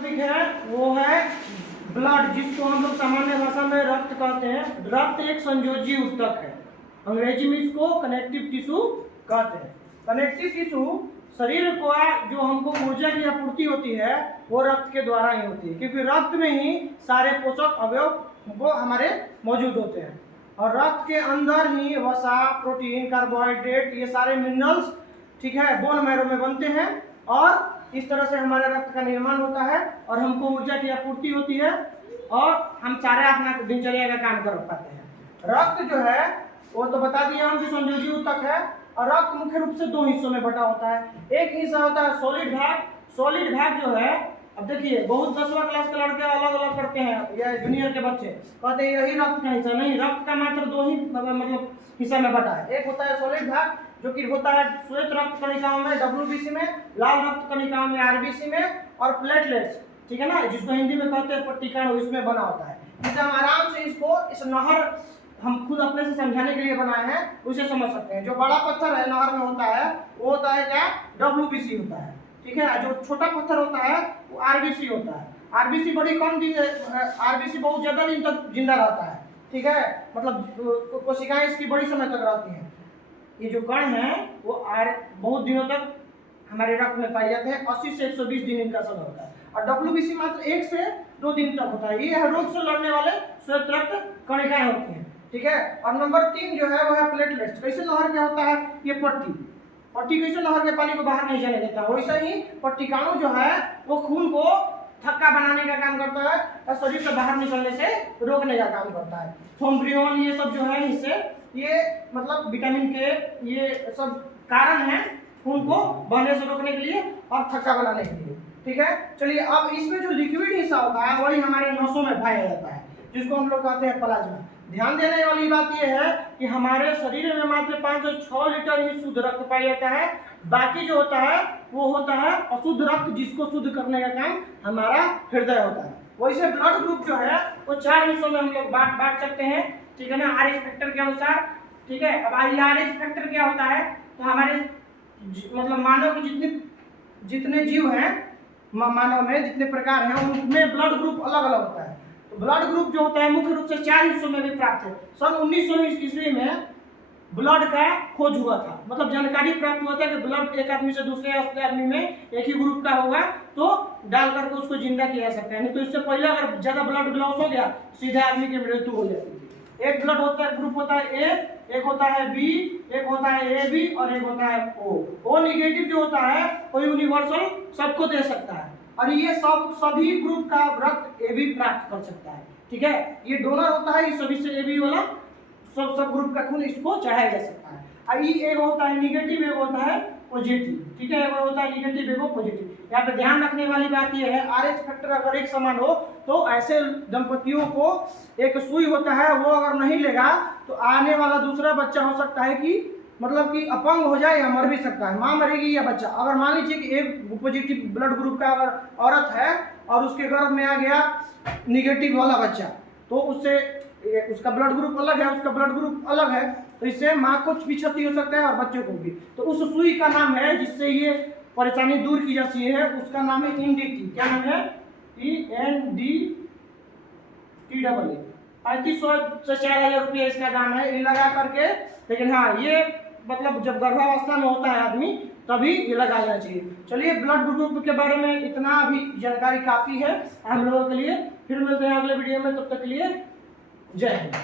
Topic है वो है ब्लड, जिसको हम लोग सामान्य भाषा में रक्त कहते हैं। रक्त एक संयोजी ऊतक है, अंग्रेजी में इसको कनेक्टिव टिश्यू कहते हैं। कनेक्टिव टिश्यू शरीर को जो हमको ऊर्जा की आपूर्ति होती है वो रक्त के द्वारा ही होती है, क्योंकि रक्त में ही सारे पोषक अवयव वो हमारे मौजूद होते हैं। और रक्त के अंदर ही वसा, प्रोटीन, कार्बोहाइड्रेट, ये सारे मिनरल्स, ठीक है, बोन मैरो में बनते हैं और इस तरह से हमारे रक्त का निर्माण होता है और हमको ऊर्जा की आपूर्ति होती है और हम सारे अपना दिनचर्या का काम कर पाते हैं। रक्त जो है वो तो बता दिया हम कि संयोजी ऊतक है। और रक्त मुख्य रूप से दो हिस्सों में बटा होता है। एक हिस्सा होता है सॉलिड भाग। सॉलिड भाग जो है, अब देखिए बहुत 10वां क्लास के लड़के अलग अलग करते हैं या जूनियर के बच्चे कहते हैं यही रक्त का हिस्सा। नहीं, रक्त का मात्र दो ही मतलब हिस्सा में बटा है। एक होता है सॉलिड भाग जो कि होता है श्वेत रक्त कणिकाओं में WBC में, लाल रक्त कणिकाओं में RBC में, और प्लेटलेट्स, ठीक है ना, जिसको हिंदी में कहते हैं पट्टिकाणु, इसमें बना होता है। जिसे हम आराम से इसको इस नहर हम खुद अपने से समझाने के लिए बनाए हैं, उसे समझ सकते हैं। जो बड़ा पत्थर है नहर में होता है वो होता है क्या, WBC होता है, ठीक है। जो छोटा पत्थर होता है वो RBC होता है। RBC बड़ी कम दिन, RBC बहुत ज्यादा दिन तक जिंदा रहता है, ठीक है, मतलब कोशिकाएं इसकी बड़ी समय तक रहती हैं। ये जो कण है वो बहुत दिनों तक हमारे रक्त में पाए जाते हैं। 80 से 120 दिन इनका समय होता है। और WBC मात्र 1 से 2 दिन तक होता है। ये रोग से लड़ने वाले श्वेत रक्त कणिकाएं होती हैं, ठीक है। और नंबर 3 जो है वो है प्लेटलेट्स। कैसे नहर क्या होता है, ये पट्टी कैसे नहर के पानी को बाहर नहीं जाने देता, वैसे ही पट्टिकाणु जो है वो खून को थक्का बनाने का काम करता है और शरीर से बाहर निकलने से रोकने का काम करता है। थ्रोम्बियन ये सब जो है इससे ये मतलब विटामिन के ये सब कारण है खून को बहने से रोकने के लिए और थक्का बनाने के लिए, ठीक है। चलिए अब इसमें जो लिक्विड हिस्सा होता है वही हमारे नसों में पाया जाता है, जिसको हम लोग कहते हैं प्लाज्मा। ध्यान देने वाली बात यह है कि हमारे शरीर में मात्र 5 से 6 लीटर ही शुद्ध रक्त पाया जाता है। बाकी जो होता है वो होता है अशुद्ध रक्त, जिसको शुद्ध करने का काम हमारा हृदय होता है। वैसे ब्लड ग्रुप जो है वो 4 हिस्सों में हम लोग बांट सकते हैं, ठीक है ना, RH फैक्टर के अनुसार, ठीक है। अब RH फैक्टर क्या होता है, तो हमारे मतलब मानव के जितने जीव हैं, मानव में जितने प्रकार हैं उनमें ब्लड ग्रुप अलग अलग होता है। तो ब्लड ग्रुप जो होता है मुख्य रूप से 4 हिस्सों में भी प्राप्त है। सन 1900 ईस्वी में ब्लड का खोज हुआ था, मतलब जानकारी प्राप्त हुआ था कि ब्लड एक आदमी से दूसरे आदमी में एक ही ग्रुप का होगा तो डाल करके उसको जिंदा किया जा सकता है। नहीं तो इससे पहले अगर ज्यादा ब्लड लॉस हो गया सीधे आदमी की मृत्यु हो जाती है। एक ब्लड होता है, ग्रुप होता है A, एक होता है B, एक होता है AB और एक होता है O नेगेटिव जो होता है वो यूनिवर्सल सबको दे सकता है और ये सभी ग्रुप का रक्त AB प्राप्त कर सकता है, ठीक है। ये डोनर होता है, इस सभी से AB वाला सब ग्रुप का खून इसको चढ़ाया जा सकता है। और ये एक होता है निगेटिव, एक होता है पॉजिटिव, ठीक है। एक होता है निगेटिव, एक पॉजिटिव। यहाँ पे ध्यान रखने वाली बात यह है RH फैक्टर अगर एक समान हो तो ऐसे दंपतियों को एक सुई होता है वो अगर नहीं लेगा तो आने वाला दूसरा बच्चा हो सकता है कि मतलब कि अपंग हो जाए या मर भी सकता है, माँ मरेगी या बच्चा। अगर मान लीजिए कि एक पॉजिटिव ब्लड ग्रुप का अगर औरत है और उसके गर्भ में आ गया निगेटिव वाला बच्चा, तो उससे उसका ब्लड ग्रुप अलग है, उसका ब्लड ग्रुप अलग है, तो इससे माँ को भी क्षति हो सकता है और बच्चों को भी। तो उस सुई का नाम है जिससे ये परेशानी दूर की जाती है, उसका नाम है NDT। क्या नाम है, NDT। 3500 से 4000 रुपये इसका दाम है, ये लगा करके। लेकिन हाँ, ये मतलब जब गर्भावस्था में होता है आदमी तभी ये लगा लेना चाहिए। चलिए ब्लड ग्रुप के बारे में इतना अभी जानकारी काफ़ी है हम लोगों के लिए। फिर मिलते हैं अगले वीडियो में, तब तक के लिए जय हिंद।